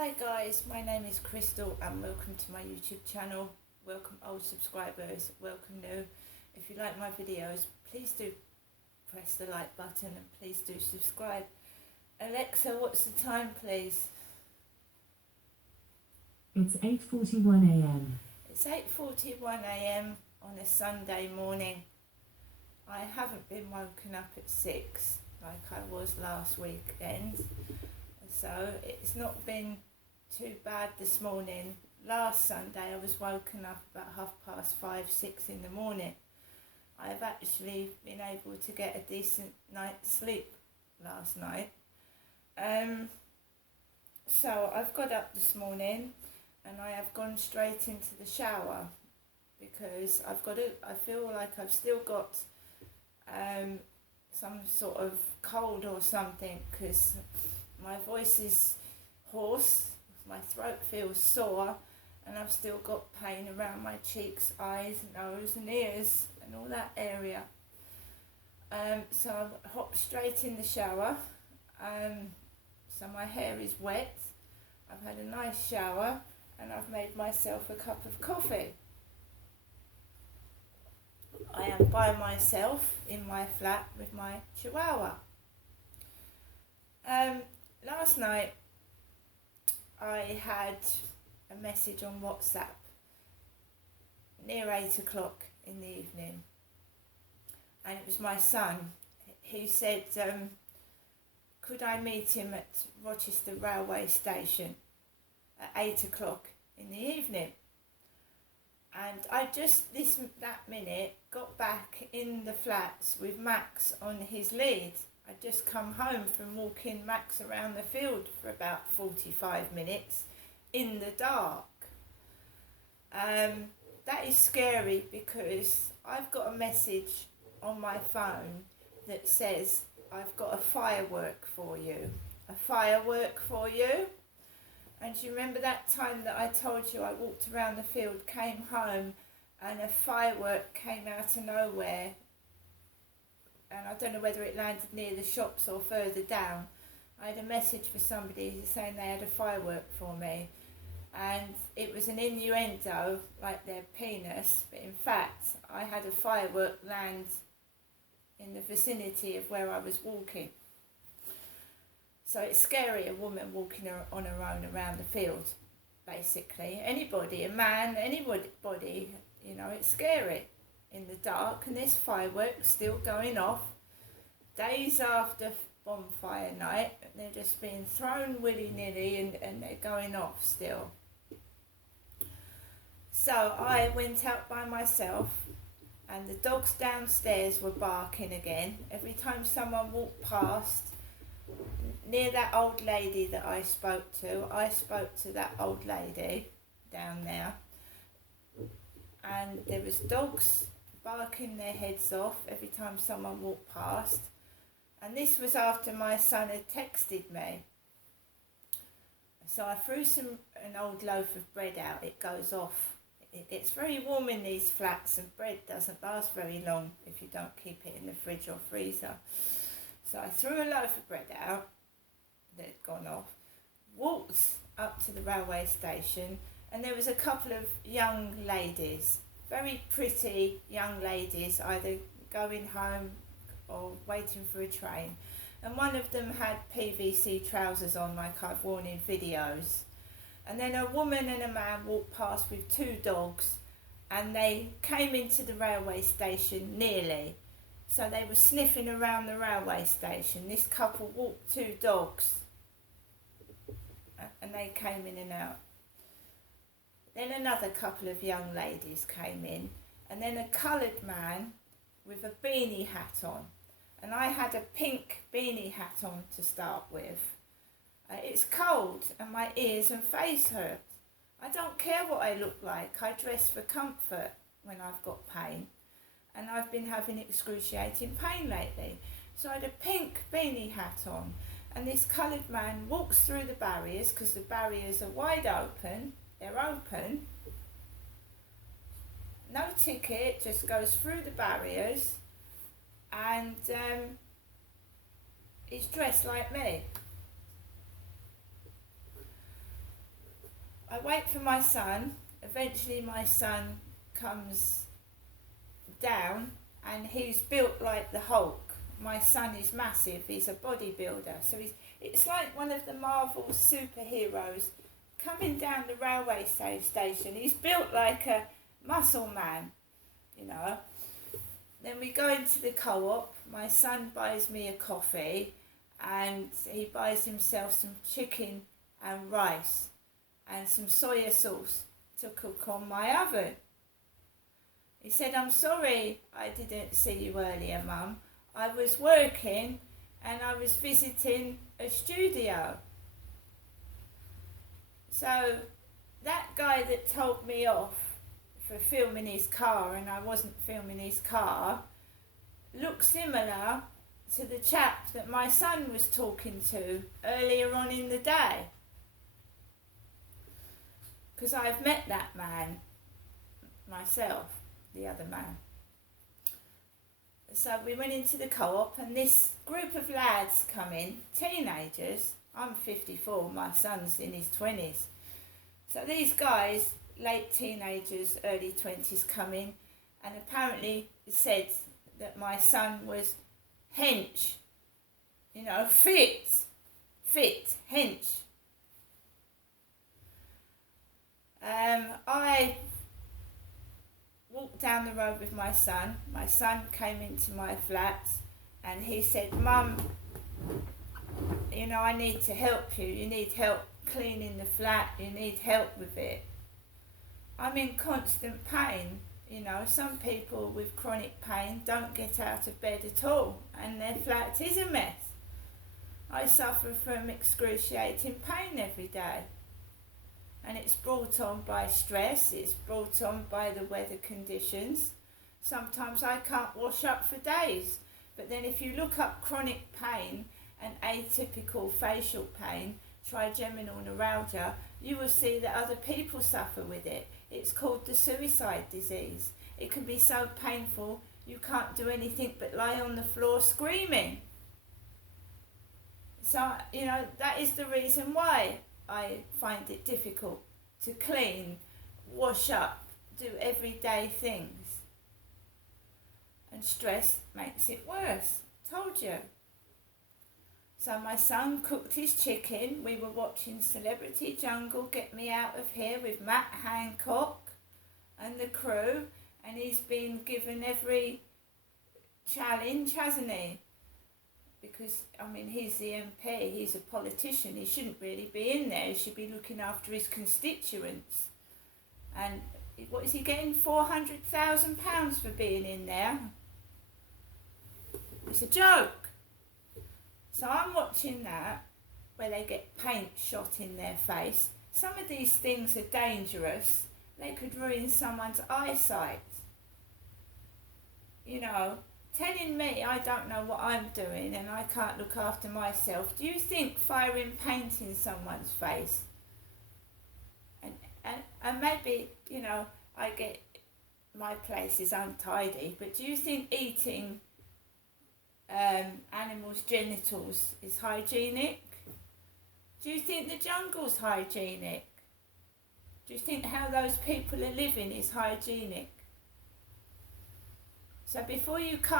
Hi guys, my name is Crystal and welcome to my YouTube channel. Welcome old subscribers, welcome new. If you like my videos, please do press the like button and please do subscribe. Alexa, what's the time please? It's 8:41 a.m. It's 8:41 a.m. on a Sunday morning. I haven't been woken up at 6 like I was last weekend. So it's not been too bad this morning. Last Sunday I was woken up about 5:30, 6 in the morning. I've actually been able to get a decent night's sleep last night. So I've got up this morning and I have gone straight into the shower because I feel like I've still got some sort of cold or something because my voice is hoarse, my throat feels sore, and I've still got pain around my cheeks, eyes, nose and ears and all that area. So I've hopped straight in the shower. So my hair is wet. I've had a nice shower and I've made myself a cup of coffee. I am by myself in my flat with my chihuahua. Last night I had a message on WhatsApp near 8 o'clock in the evening, and it was my son. He said, could I meet him at Rochester railway station at 8 o'clock in the evening? And I just that minute got back in the flats with Max on his lead. I'd just come home from walking Max around the field for about 45 minutes in the dark. That is scary because I've got a message on my phone that says, I've got a firework for you. A firework for you. And do you remember that time that I told you I walked around the field, came home, and a firework came out of nowhere? And I don't know whether it landed near the shops or further down. I had a message for somebody saying they had a firework for me. And it was an innuendo, like their penis, but in fact I had a firework land in the vicinity of where I was walking. So it's scary, a woman walking on her own around the field, basically. Anybody, a man, anybody, you know, it's scary in the dark, and this fireworks still going off days after bonfire night. They're just being thrown willy-nilly and they're going off still. So I went out by myself and the dogs downstairs were barking again. Every time someone walked past near that old lady that I spoke to that old lady down there, and there was dogs barking their heads off every time someone walked past. And this was after my son had texted me. So I threw an old loaf of bread out. It goes off. It gets very warm in these flats and bread doesn't last very long if you don't keep it in the fridge or freezer. So I threw a loaf of bread out that had gone off, walked up to the railway station, and there was a couple of young ladies, very pretty young ladies, either going home or waiting for a train. And one of them had PVC trousers on like I've worn in videos. And then a woman and a man walked past with two dogs, and they came into the railway station nearly. So they were sniffing around the railway station. This couple walked two dogs and they came in and out. Then another couple of young ladies came in, and then a coloured man with a beanie hat on. And I had a pink beanie hat on to start with. It's cold and my ears and face hurt. I don't care what I look like. I dress for comfort when I've got pain. And I've been having excruciating pain lately. So I had a pink beanie hat on. And this coloured man walks through the barriers, because the barriers are wide open. They're open. No ticket, just goes through the barriers. And he's dressed like me. I wait for my son. Eventually my son comes down and he's built like the Hulk. My son is massive, he's a bodybuilder, so it's like one of the Marvel superheroes coming down the railway station. He's built like a muscle man, you know. Then we go into the co-op, my son buys me a coffee and he buys himself some chicken and rice and some soya sauce to cook on my oven. He said, "I'm sorry I didn't see you earlier, Mum. I was working and I was visiting a studio." So that guy that told me off for filming his car and I wasn't filming his car looks similar to the chap that my son was talking to earlier on in the day. Because I've met that man myself, the other man. So we went into the co-op and this group of lads come in, teenagers. I'm 54, my son's in his 20s. So these guys, late teenagers, early 20s, come in and apparently said that my son was hench, you know, fit, hench. I walked down the road with my son. My son came into my flat and he said, "Mum, you know, I need to help you. You need help cleaning the flat. You need help with it." I'm in constant pain. You know, some people with chronic pain don't get out of bed at all and their flat is a mess. I suffer from excruciating pain every day. And it's brought on by stress, it's brought on by the weather conditions. Sometimes I can't wash up for days. But then if you look up chronic pain and atypical facial pain, trigeminal neuralgia, you will see that other people suffer with it. It's called the suicide disease. It can be so painful you can't do anything but lie on the floor screaming. So, you know, that is the reason why I find it difficult to clean, wash up, do everyday things. And stress makes it worse. Told you. So my son cooked his chicken. We were watching Celebrity Jungle, Get Me Out of Here with Matt Hancock and the crew. And he's been given every challenge, hasn't he? Because, I mean, he's the MP, he's a politician, he shouldn't really be in there, he should be looking after his constituents. And what is he getting, £400,000 for being in there? It's a joke. So I'm watching that, where they get paint shot in their face. Some of these things are dangerous, they could ruin someone's eyesight. You know, telling me I don't know what I'm doing and I can't look after myself. Do you think firing paint in someone's face and maybe, you know, I get my place is untidy, but do you think eating animals' genitals is hygienic? Do you think the jungle's hygienic? Do you think how those people are living is hygienic? So before you come